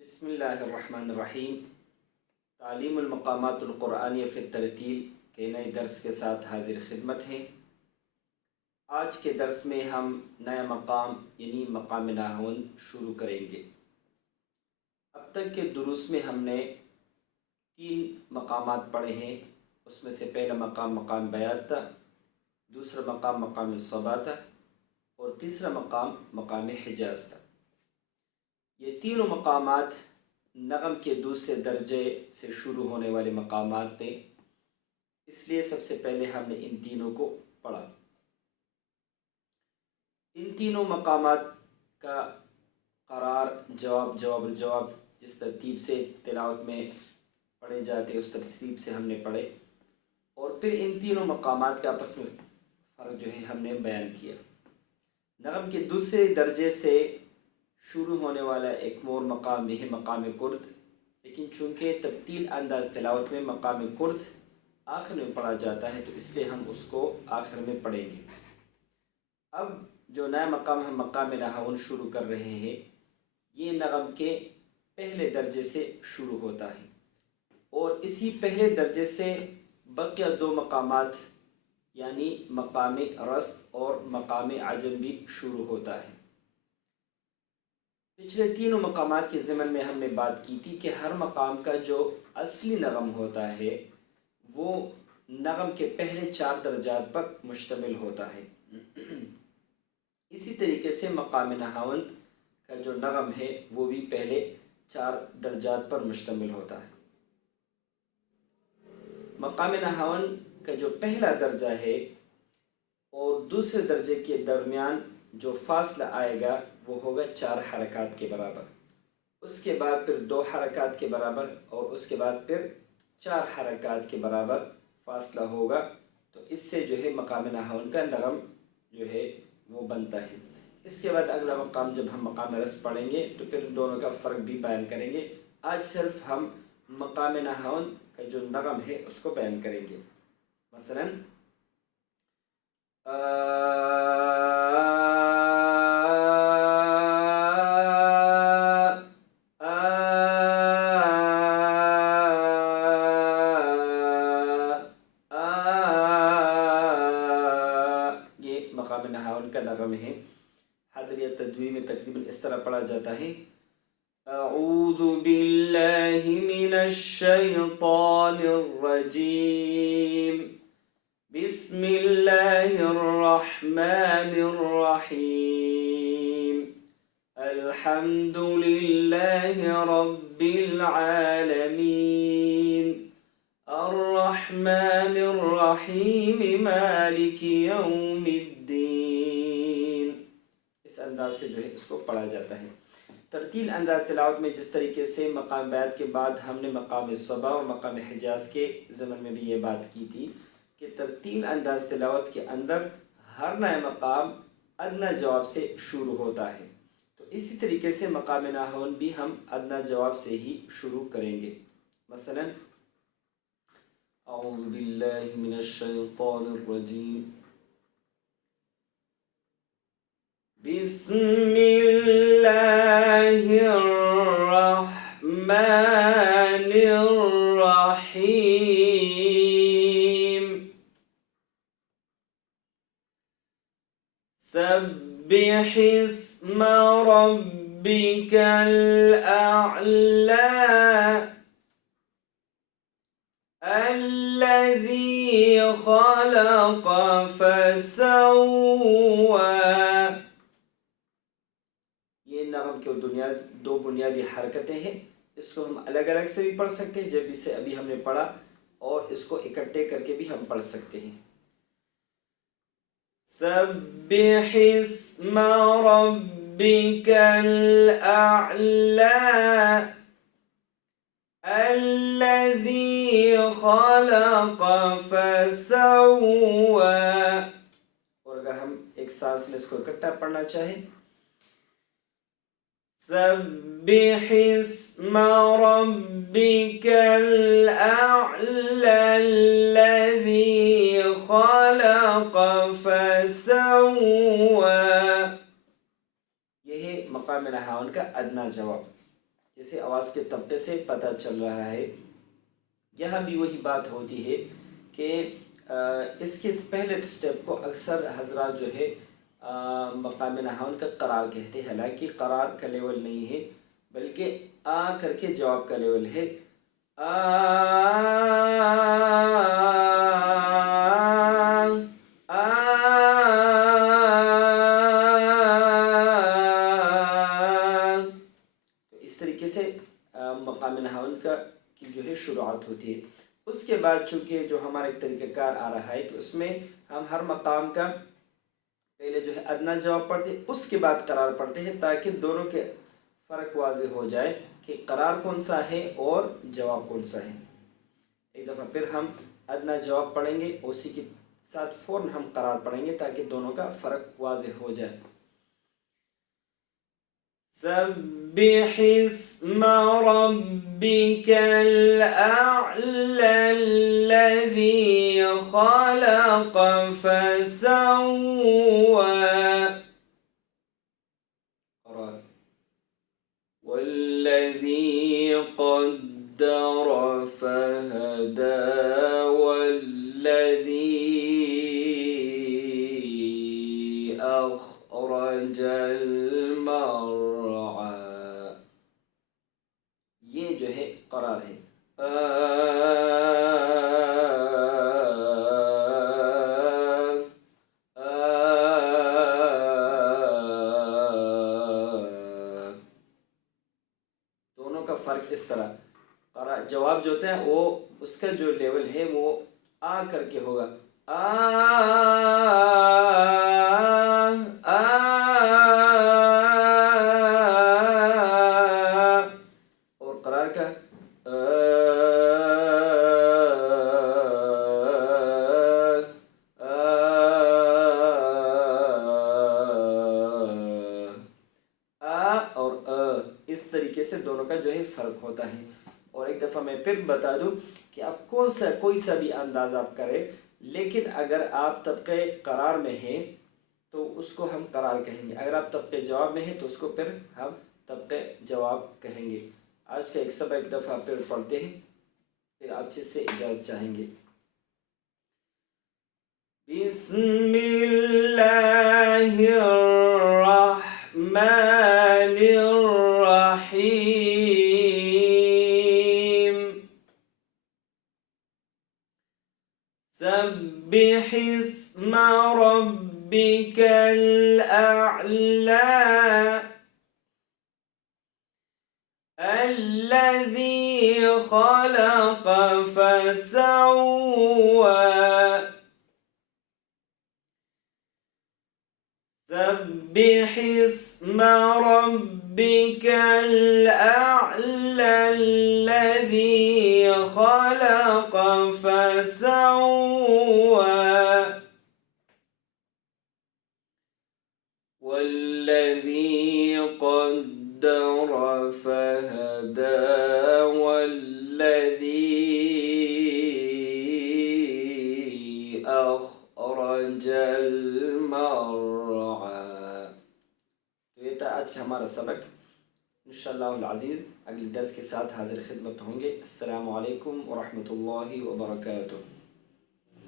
बिस्मिल्लाहिर्रहमानिर्रहीम। तालीमुल मक़ामातुल क़ुरआनिया फ़ी तरतील के नए दर्स के साथ हाजिर खिदमत हैं। आज के दर्स में हम नया मकाम यानी मकाम नहावन शुरू करेंगे। अब तक के दुरूस में हमने 3 मकामात पढ़े हैं। उसमें से पहला मकाम मकाम बयात था, दूसरा मकाम मकाम सबा था और तीसरा मकाम मकाम हिजाज था। ये तीनों मकामात नग़म के दूसरे दर्जे से शुरू होने वाले मकामात थे, इसलिए सबसे पहले हमने इन तीनों को पढ़ा। इन तीनों मकामात का करार जवाब जिस तरतीब से तिलावत में पढ़े जाते उस तरतीब से हमने पढ़े और फिर इन तीनों मकामात का आपस में फ़र्क जो है हमने बयान किया। नग़म के दूसरे दर्जे से शुरू होने वाला एक और मकाम भी है मकाम कुर्द, लेकिन चूँकि तरतील अंदाज़ तिलावत में मकाम कुर्द आखिर में पढ़ा जाता है तो इसलिए हम उसको आखिर में पढ़ेंगे। अब जो नया मकाम हम मकाम नहावन शुरू कर रहे हैं, ये नग़म के पहले दर्जे से शुरू होता है और इसी पहले दर्जे से बकिया 2 मकामात यानी मकाम रस्त और मकाम अजम भी शुरू होता है। पिछले तीनों मकामात के ज़िमन में हमने बात की थी कि हर मकाम का जो असली नग़म होता है वो नग़म के पहले 4 दर्जात पर मुश्तमिल होता है। इसी तरीके से मकाम नहावन का जो नग़म है वो भी पहले 4 दर्जात पर मुश्तमिल होता है। मकाम नहावन का जो पहला दर्जा है और दूसरे दर्जे के दरमियान जो फासला आएगा वो होगा 4 हरकत के बराबर, उसके बाद फिर 2 हरकत के बराबर और उसके बाद फिर 4 हरकत के बराबर फासला होगा। तो इससे जो है मकाम नहावन का नग़म जो है वो बनता है। इसके बाद अगला मकाम जब हम मकाम रस पढ़ेंगे तो फिर दोनों का फ़र्क भी बयान करेंगे। आज सिर्फ हम मकाम नहावन का जो नग़म है उसको बयान करेंगे। मसलन ये मकाम नहावन का नग़म है। हदर या तदवीर में तकरीबन इस तरह पढ़ा जाता है, अऊज़ु बिल्लाहि मिनश शैतानिर रजीम, बिस्मिल्लाहिर रहमानिर रहीम, अल्हम्दुलिल्लाहि रब्बिल आलमीन, अर्रहमानिर रहीम, मालिकि यौमिद्दीन। इस अंदाज से जो है इसको पढ़ा जाता है। तरतील अंदाज तिलावत में जिस तरीके से मकाम बैत के बाद हमने मकाम सबा और मकाम हिजाज के ज़मन में भी ये बात की थी कि तरतील अंदाज तिलावत के अंदर हर नया मकाम अदना जवाब से शुरू होता है। तो इसी तरीके से मकाम नहावन भी हम अदना जवाब से ही शुरू करेंगे। मसलन अऊज़ु बिल्लाहि मिनश शैतानिर रजीम, बिस्मिल्लाहिर्रहमानिर्रहीम, सब्बिहिस्म रब्बिकल अअला, अल्लज़ी खलक़ फसव्वा। ये नग़म के 2 बुनियादी हरकतें हैं। इसको हम अलग अलग से भी पढ़ सकते हैं जब इसे अभी हमने पढ़ा, और इसको इकट्ठे करके भी हम पढ़ सकते हैं। सब्बिहिस्म रब्बिकल अअला, अल्लज़ी खलक़ फसव्वा। और अगर हम एक सांस में इसको इकट्ठा पढ़ना चाहें, सब्बिहिस्म रब्बिकल अअला, अल्लज़ी खलक़ फसव्वा। यह है मकाम नहावन का अदना जवाब। जैसे आवाज़ के तबके से पता चल रहा है। यहाँ भी वही बात होती है कि इसके पहले स्टेप को अक्सर हजरात जो है मकाम नहाउन का करार कहते हैं। हालांकि करार का लेवल नहीं है, बल्कि आ करके जवाब का लेवल है। आ, आ, तो इस तरीके से मकाम नहाउन का की जो है शुरुआत होती है। उसके बाद चूँकि जो हमारा एक तरीक़ाकार आ रहा है कि उसमें हम हर मकाम का पहले जो है अदना जवाब पढ़ते हैं, उसके बाद करार पढ़ते हैं, ताकि दोनों के फ़र्क वाज़ेह हो जाए कि करार कौन सा है और जवाब कौन सा है। एक दफ़ा फिर हम अदना जवाब पढ़ेंगे, उसी के साथ फ़ौरन हम करार पढ़ेंगे ताकि दोनों का फ़र्क वाज़ेह हो जाए। सब्बिह इस्म रब्बिकल अअला अल्लज़ी खलक़ फसव्वा वल्लज़ी क़द्दर फहदा वल्लज़ी अख़रजल मरअा। ये जो है करार है। दोनों का फ़र्क इस तरह, करार जवाब जो होता है वो उसका जो लेवल है वो आ करके होगा। आ, आ, और करार का और इस तरीके से दोनों का जो है फ़र्क होता है। और एक दफ़ा मैं फिर बता दूं कि आप कोई सा भी अंदाज़ आप करें, लेकिन अगर आप तबके करार में हैं तो उसको हम करार कहेंगे, अगर आप तबके जवाब में हैं तो उसको फिर हम तबके जवाब कहेंगे। आज का एक सबक एक दफ़ा फिर पढ़ते हैं, फिर आप अच्छे से इजाज़त चाहेंगे। बिस्मिल्लाहिर्रहमानिर्रहीम। सब्बिह इस्म रब्बिकल अअला अल्लज़ी खलक़ फसव्वा सब्बिह इस्म रब्बिकल अअला अल्लज़ी खलक़ फसव्वा वल्लज़ी क़द्दर फहदा वल्लज़ी अख़रजल मरअा। तो ये था आज का हमारा सबक। इंशाअल्लाहुल अज़ीज़ अगले दर्स के साथ हाज़िर खिदमत होंगे। अस्सलामु अलैकुम व रहमतुल्लाहि व बरकातुहू।